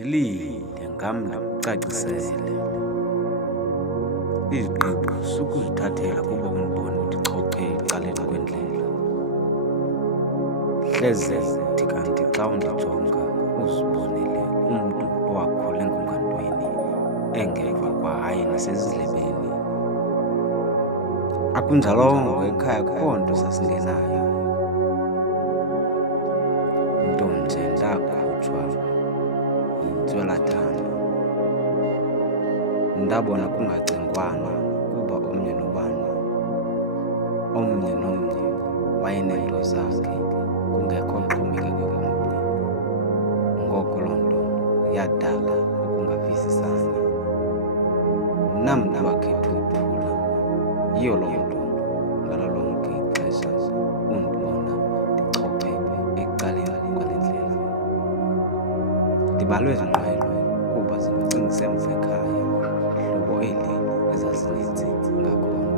Ndilinde ngam ndikucacisele. Izigqibo sukuzithathela kuba umbone ndichophe ecaleni kwendlela. Hleze ndithi kanti xa undijonga uzibonele umntu owakhule ngongantweni engeva kwaye nasezidlebeni. Akunjalongo ekhaya kukho nto sasingenayo, nto nje ndakhutshwa yintswelathanda. Ndabona kungacengwana kuba omnye nobani, omnye nomnye wayeneento zakhe kungekho xhomekeke komnye. Ngoko loo nto yadala ukungavisisani. Nam ndabakhetha ukuthula, yiyo loo nto ngalo lonke ixesha undibona ndichophe ecaleni kwale ndlela. Ndibalwe zinqwelo kuba zindicingise emva ekhaya, hlobo eli ezazininzi ngakhona.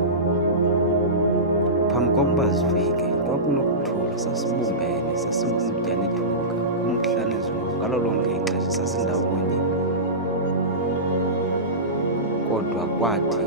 Phambi kokuba zifike kwakunokuthula, sasibumbene, sasibumtyana ithunga umhla nezulu. Ngalo lonke ixesha sasindawonye. Kodwa kwathi